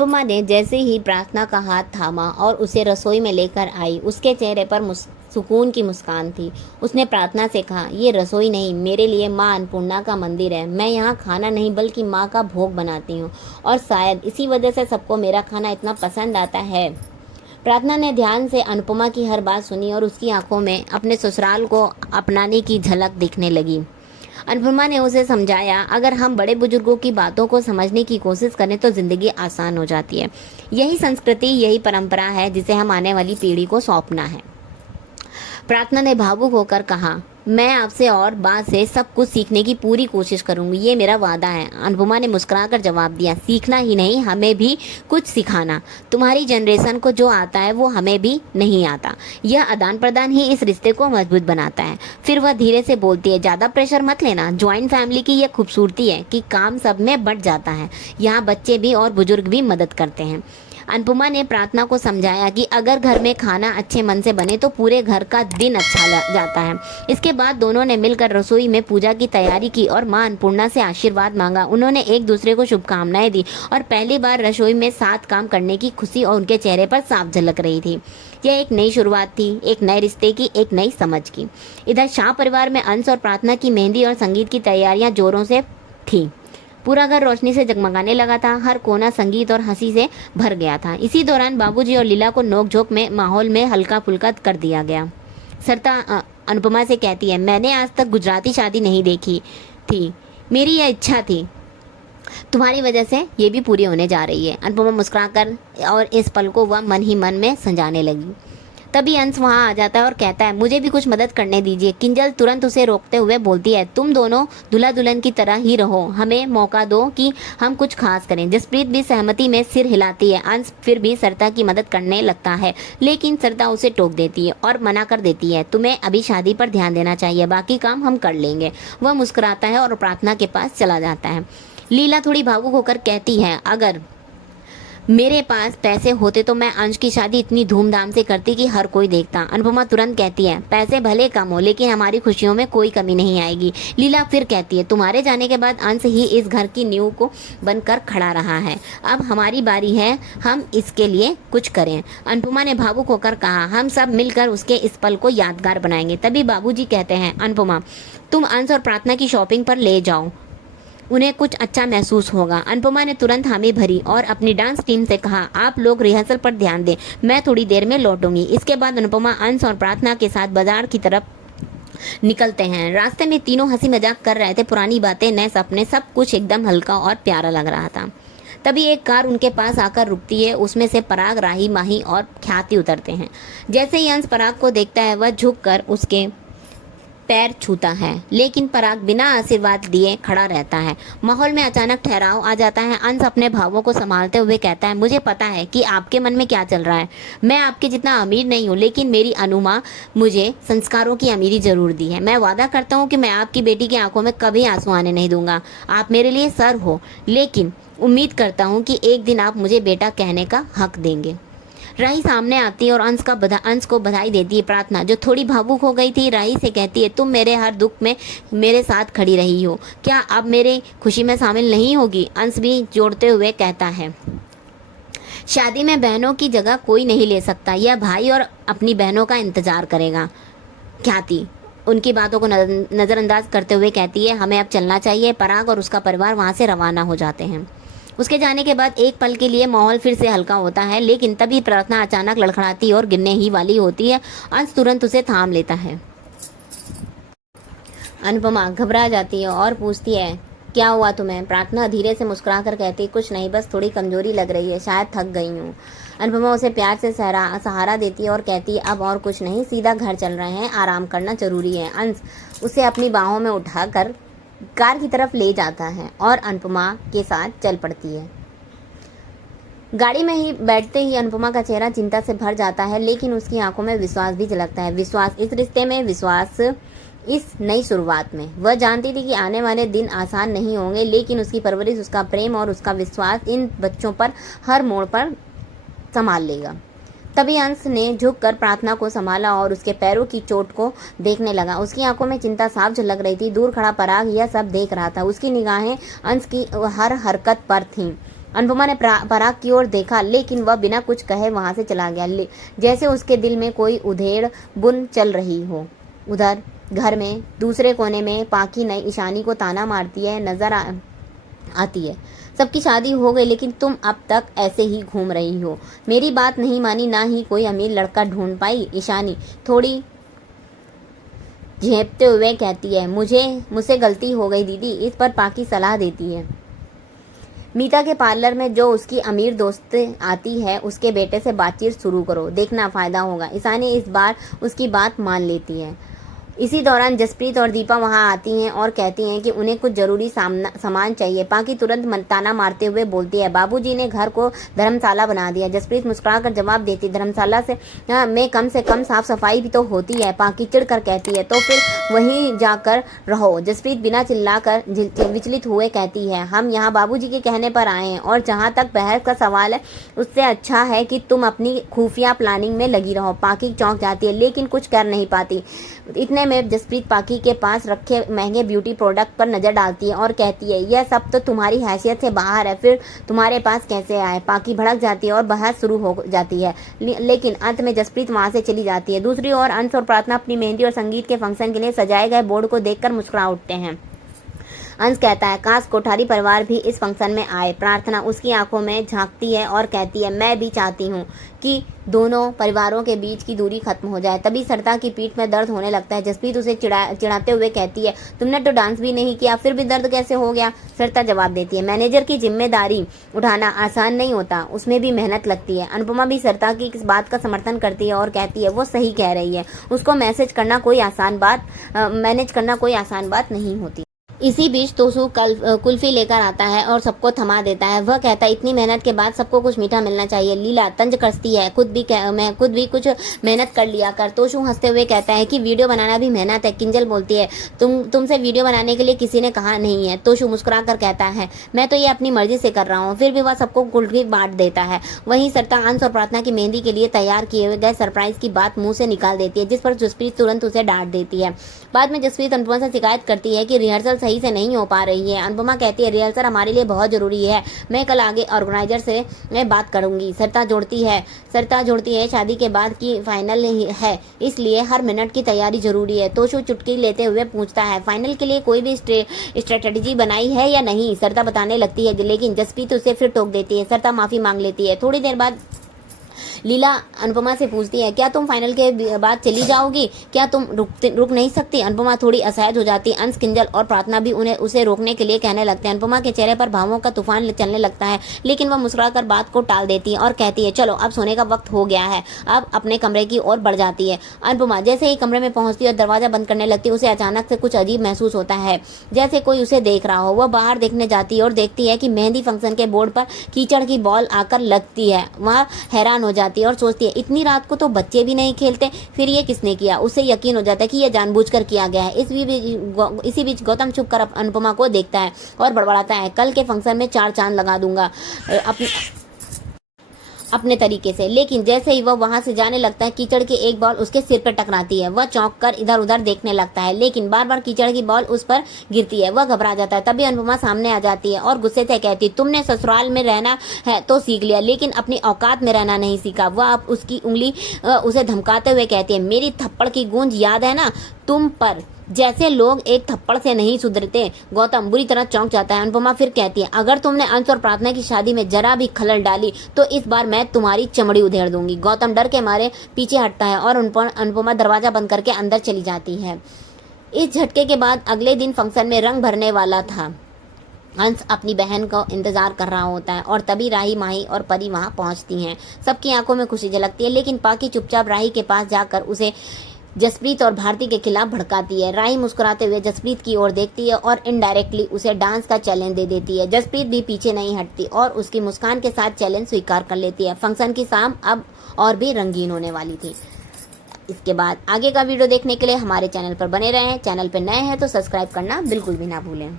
अनुपमा ने जैसे ही प्रार्थना का हाथ थामा और उसे रसोई में लेकर आई, उसके चेहरे पर सुकून की मुस्कान थी। उसने प्रार्थना से कहा, ये रसोई नहीं, मेरे लिए माँ अन्नपूर्णा का मंदिर है। मैं यहाँ खाना नहीं बल्कि माँ का भोग बनाती हूँ और शायद इसी वजह से सबको मेरा खाना इतना पसंद आता है। प्रार्थना ने ध्यान से अनुपमा की हर बात सुनी और उसकी आंखों में अपने ससुराल को अपनाने की झलक दिखने लगी। अनुपमा ने उसे समझाया, अगर हम बड़े बुजुर्गों की बातों को समझने की कोशिश करें तो ज़िंदगी आसान हो जाती है। यही संस्कृति, यही परंपरा है जिसे हम आने वाली पीढ़ी को सौंपना है। प्रार्थना ने भावुक होकर कहा, मैं आपसे और बात से सब कुछ सीखने की पूरी कोशिश करूंगी, ये मेरा वादा है। अनुपमा ने मुस्कुराकर जवाब दिया, सीखना ही नहीं, हमें भी कुछ सिखाना। तुम्हारी जनरेशन को जो आता है वो हमें भी नहीं आता। यह आदान प्रदान ही इस रिश्ते को मजबूत बनाता है। फिर वह धीरे से बोलती है, ज़्यादा प्रेशर मत लेना। ज्वाइंट फैमिली की यह खूबसूरती है कि काम सब में बंट जाता है। यहाँ बच्चे भी और बुजुर्ग भी मदद करते हैं। अनुपमा ने प्रार्थना को समझाया कि अगर घर में खाना अच्छे मन से बने तो पूरे घर का दिन अच्छा जाता है। इसके बाद दोनों ने मिलकर रसोई में पूजा की तैयारी की और मां अन्नपूर्णा से आशीर्वाद मांगा। उन्होंने एक दूसरे को शुभकामनाएं दी और पहली बार रसोई में साथ काम करने की खुशी और उनके चेहरे पर साफ झलक रही थी। यह एक नई शुरुआत थी, एक नए रिश्ते की, एक नई समझ की। इधर शाह परिवार में अंश और प्रार्थना की मेहंदी और संगीत की तैयारियां जोरों से थी। पूरा घर रोशनी से जगमगाने लगा था, हर कोना संगीत और हंसी से भर गया था। इसी दौरान बाबूजी और लीला को नोक-झोंक में माहौल में हल्का फुल्का कर दिया गया। सरता अनुपमा से कहती है, मैंने आज तक गुजराती शादी नहीं देखी थी, मेरी यह इच्छा थी, तुम्हारी वजह से ये भी पूरी होने जा रही है। अनुपमा मुस्कुराकर और इस पल को वह मन ही मन में संजाने लगी। तभी अंश वहाँ आ जाता है और कहता है, मुझे भी कुछ मदद करने दीजिए। किंजल तुरंत उसे रोकते हुए बोलती है, तुम दोनों दूल्हा दुल्हन की तरह ही रहो, हमें मौका दो कि हम कुछ खास करें। जसप्रीत भी सहमति में सिर हिलाती है। अंश फिर भी सरिता की मदद करने लगता है, लेकिन सरिता उसे टोक देती है और मना कर देती है, तुम्हें अभी शादी पर ध्यान देना चाहिए, बाकी काम हम कर लेंगे। वह मुस्कुराता है और प्रार्थना के पास चला जाता है। लीला थोड़ी भावुक होकर कहती है, अगर मेरे पास पैसे होते तो मैं अंश की शादी इतनी धूमधाम से करती कि हर कोई देखता। अनुपमा तुरंत कहती है, पैसे भले कम हो लेकिन हमारी खुशियों में कोई कमी नहीं आएगी। लीला फिर कहती है, तुम्हारे जाने के बाद अंश ही इस घर की नींव को बनकर खड़ा रहा है, अब हमारी बारी है, हम इसके लिए कुछ करें। अनुपमा ने भावुक होकर कहा, हम सब मिलकर उसके इस पल को यादगार बनाएंगे। तभी बाबूजी कहते हैं, अनुपमा तुम अंश और प्रार्थना की शॉपिंग पर ले जाओ, उन्हें कुछ अच्छा महसूस होगा। अनुपमा ने तुरंत हामी भरी और अपनी डांस टीम से कहा, आप लोग रिहर्सल पर ध्यान दें, मैं थोड़ी देर में लौटूंगी। इसके बाद अनुपमा अंश और प्रार्थना के साथ बाजार की तरफ निकलते हैं। रास्ते में तीनों हंसी मजाक कर रहे थे, पुरानी बातें, नए सपने, सब कुछ एकदम हल्का और प्यारा लग रहा था। तभी एक कार उनके पास आकर रुकती है। उसमें से पराग, राही, माही और ख्याति उतरते हैं। जैसे ही अंश पराग को देखता है, वह झुककर उसके पैर छूता है, लेकिन पराग बिना आशीर्वाद दिए खड़ा रहता है। माहौल में अचानक ठहराव आ जाता है। अंश अपने भावों को संभालते हुए कहता है, मुझे पता है कि आपके मन में क्या चल रहा है। मैं आपके जितना अमीर नहीं हूँ, लेकिन मेरी अनुमा मुझे संस्कारों की अमीरी जरूर दी है। मैं वादा करता हूँ कि मैं आपकी बेटी की आंखों में कभी आंसू आने नहीं दूंगा। आप मेरे लिए सर हो, लेकिन उम्मीद करता हूँ कि एक दिन आप मुझे बेटा कहने का हक देंगे। राही सामने आती है और अंश को बधाई देती है। प्रार्थना, जो थोड़ी भावुक हो गई थी, राही से कहती है, तुम मेरे हर दुख में मेरे साथ खड़ी रही हो, क्या अब मेरे खुशी में शामिल नहीं होगी? अंश भी जोड़ते हुए कहता है, शादी में बहनों की जगह कोई नहीं ले सकता, यह भाई और अपनी बहनों का इंतजार करेगा। ख्याति उनकी बातों को नज़रअंदाज करते हुए कहती है, हमें अब चलना चाहिए। पराग और उसका परिवार वहाँ से रवाना हो जाते हैं। उसके जाने के बाद एक पल के लिए माहौल फिर से हल्का होता है, लेकिन तभी प्रार्थना अचानक लड़खड़ाती और गिरने ही वाली होती है। अंश तुरंत उसे थाम लेता है। अनुपमा घबरा जाती है और पूछती है, क्या हुआ तुम्हें? प्रार्थना धीरे से मुस्कुरा कर कहती, कुछ नहीं, बस थोड़ी कमजोरी लग रही है, शायद थक गई हूँ। अनुपमा उसे प्यार से सहारा देती है और कहती है, अब और कुछ नहीं, सीधा घर चल रहे हैं, आराम करना जरूरी है। अंश उसे अपनी बाहों में उठाकर कार की तरफ ले जाता है और अनुपमा के साथ चल पड़ती है। गाड़ी में ही बैठते ही अनुपमा का चेहरा चिंता से भर जाता है, लेकिन उसकी आंखों में विश्वास भी झलकता है। विश्वास इस रिश्ते में, विश्वास इस नई शुरुआत में। वह जानती थी कि आने वाले दिन आसान नहीं होंगे, लेकिन उसकी परवरिश, उसका प्रेम और उसका विश्वास इन बच्चों पर हर मोड़ पर संभाल लेगा। तभी अंश ने झुककर प्रार्थना को संभाला और उसके पैरों की चोट को देखने लगा। उसकी आंखों में चिंता साफ झलक रही थी। दूर खड़ा पराग यह सब देख रहा था। उसकी निगाहें अंश की हर हरकत पर थीं। अनुपमा ने पराग की ओर देखा, लेकिन वह बिना कुछ कहे वहां से चला गया, जैसे उसके दिल में कोई उधेड़ बुन चल रही हो। उधर घर में दूसरे कोने में पाकी नई ईशानी को ताना मारती है नजर आती है। सबकी शादी हो गई, लेकिन तुम अब तक ऐसे ही घूम रही हो। मेरी बात नहीं मानी, ना ही कोई अमीर लड़का ढूंढ पाई। ईशानी थोड़ी झेपते हुए कहती है, मुझसे गलती हो गई दीदी। इस पर पाकी सलाह देती है, मीता के पार्लर में जो उसकी अमीर दोस्त आती है उसके बेटे से बातचीत शुरू करो, देखना फायदा होगा। ईशानी इस बार उसकी बात मान लेती है। इसी दौरान जसप्रीत और दीपा वहां आती हैं और कहती हैं कि उन्हें कुछ जरूरी सामान चाहिए। पाकी तुरंत ताना मारते हुए बोलती है, बाबूजी ने घर को धर्मशाला बना दिया। जसप्रीत मुस्कुराकर जवाब देती, धर्मशाला में कम से कम साफ सफाई भी तो होती है। पाकी चिढ़कर कहती है, तो फिर वहीं जाकर रहो। जसप्रीत बिना चिल्लाकर विचलित हुए कहती है, हम यहाँ बाबूजी के कहने पर आए हैं, और जहाँ तक बहस का सवाल है उससे अच्छा है कि तुम अपनी खुफिया प्लानिंग में लगी रहो। पाकी चौंक जाती है, लेकिन कुछ कर नहीं पाती। इतने में जसप्रीत पाकी के पास रखे महंगे ब्यूटी प्रोडक्ट पर नजर डालती है और कहती है, यह सब तो तुम्हारी हैसियत से बाहर है, फिर तुम्हारे पास कैसे आए। पाकी भड़क जाती है और बहस शुरू हो जाती है, लेकिन अंत में जसप्रीत वहां से चली जाती है। दूसरी ओर अंश और प्रार्थना अपनी मेहंदी और संगीत के फंक्शन के लिए सजाए गए बोर्ड को देखकर मुस्कुरा उठते हैं। अंश कहता है, काश कोठारी परिवार भी इस फंक्शन में आए। प्रार्थना उसकी आंखों में झांकती है और कहती है, मैं भी चाहती हूँ कि दोनों परिवारों के बीच की दूरी खत्म हो जाए। तभी सरिता की पीठ में दर्द होने लगता है। जसप्रीत उसे चिढ़ाते हुए कहती है, तुमने तो डांस भी नहीं किया, फिर भी दर्द कैसे हो गया। सरिता जवाब देती है, मैनेजर की जिम्मेदारी उठाना आसान नहीं होता, उसमें भी मेहनत लगती है। अनुपमा भी सरिता की इस बात का समर्थन करती है और कहती है, वो सही कह रही है, उसको मैनेज करना कोई आसान बात नहीं होती। इसी बीच तोसू कुल्फी लेकर आता है और सबको थमा देता है। वह कहता है, इतनी मेहनत के बाद सबको कुछ मीठा मिलना चाहिए। लीला तंज कसती है, मैं खुद भी कुछ मेहनत कर लिया कर। तोसू हंसते हुए कहता है कि वीडियो बनाना भी मेहनत है। किंजल बोलती है, तुमसे वीडियो बनाने के लिए किसी ने कहा नहीं है। तोसू मुस्कुरा कर कहता है, मैं तो ये अपनी मर्जी से कर रहा हूँ। फिर भी वह सबको कुल्फी बांट देता है। वहीं सरिता अंश और प्रार्थना की मेहंदी के लिए तैयार किए हुए गए सरप्राइज की बात मुंह से निकाल देती है, जिस पर जसप्रीत तुरंत उसे डांट देती है। बाद में जसप्रीत अनुपमा से शिकायत करती है कि रिहर्सल सही से नहीं हो पा रही है। अनुपमा कहती है, रिहर्सल हमारे लिए बहुत जरूरी है, मैं कल आगे ऑर्गेनाइजर से मैं बात करूंगी। सरिता जोड़ती है, शादी के बाद की फाइनल है, इसलिए हर मिनट की तैयारी जरूरी है। तोशु चुटकी लेते हुए पूछता है, फाइनल के लिए कोई भी स्ट्रेटेजी बनाई है या नहीं। सरिता बताने लगती है, लेकिन जसप्रीत उसे फिर टोक देती है। सरिता माफी मांग लेती है। थोड़ी देर बाद लीला अनुपमा से पूछती है, क्या तुम फाइनल के बाद चली जाओगी, क्या तुम रुक नहीं सकती। अनुपमा थोड़ी असहज हो जाती है। अंश, किंजल और प्रार्थना भी उसे रोकने के लिए कहने लगते हैं। अनुपमा के चेहरे पर भावों का तूफान चलने लगता है, लेकिन वह मुस्कुराकर बात को टाल देती है और कहती है, चलो अब सोने का वक्त हो गया है। अब अपने कमरे की ओर बढ़ जाती है। अनुपमा जैसे ही कमरे में पहुंचती है और दरवाजा बंद करने लगती है, उसे अचानक से कुछ अजीब महसूस होता है, जैसे कोई उसे देख रहा हो। वह बाहर देखने जाती है और देखती है कि मेहंदी फंक्शन के बोर्ड पर कीचड़ की बॉल आकर लगती है। वह हैरान हो जाती है और सोचती है, इतनी रात को तो बच्चे भी नहीं खेलते, फिर ये किसने किया। उसे यकीन हो जाता है कि यह जानबूझकर किया गया है। इसी बीच गौतम छुप कर अनुपमा को देखता है और बड़बड़ाता है, कल के फंक्शन में 4 चांद लगा दूंगा अपने तरीके से। लेकिन जैसे ही वह वहां से जाने लगता है, कीचड़ की एक बॉल उसके सिर पर टकराती है। वह चौंक कर इधर उधर देखने लगता है, लेकिन बार बार कीचड़ की बॉल उस पर गिरती है। वह घबरा जाता है। तभी अनुपमा सामने आ जाती है और गुस्से से कहती है, तुमने ससुराल में रहना है तो सीख लिया, लेकिन अपनी औकात में रहना नहीं सीखा। वह अब उसकी उंगली उसे धमकाते हुए कहती है, मेरी थप्पड़ की गूंज याद है ना तुम पर, जैसे लोग एक थप्पड़ से नहीं सुधरते। गौतम बुरी तरह चौंक जाता है। अनुपमा फिर कहती है, अगर तुमने अंश और प्रार्थना की शादी में जरा भी खलल डाली तो इस बार मैं तुम्हारी चमड़ी उधेड़ दूंगी। गौतम डर के मारे पीछे हटता है और अनुपमा दरवाजा बंद करके अंदर चली जाती है। इस झटके के बाद अगले दिन फंक्शन में रंग भरने वाला था। अंश अपनी बहन को इंतजार कर रहा होता है और तभी राही, माही और परी वहां पहुंचती हैं। सबकी आंखों में खुशी झलकती है, लेकिन पाकी चुपचाप राही के पास जाकर उसे जसप्रीत और भारती के खिलाफ भड़काती है। राही मुस्कुराते हुए जसप्रीत की ओर देखती है और इनडायरेक्टली उसे डांस का चैलेंज दे देती है। जसप्रीत भी पीछे नहीं हटती और उसकी मुस्कान के साथ चैलेंज स्वीकार कर लेती है। फंक्शन की शाम अब और भी रंगीन होने वाली थी। इसके बाद आगे का वीडियो देखने के लिए हमारे चैनल पर बने रहें। चैनल पर नए हैं तो सब्सक्राइब करना बिल्कुल भी ना भूलें।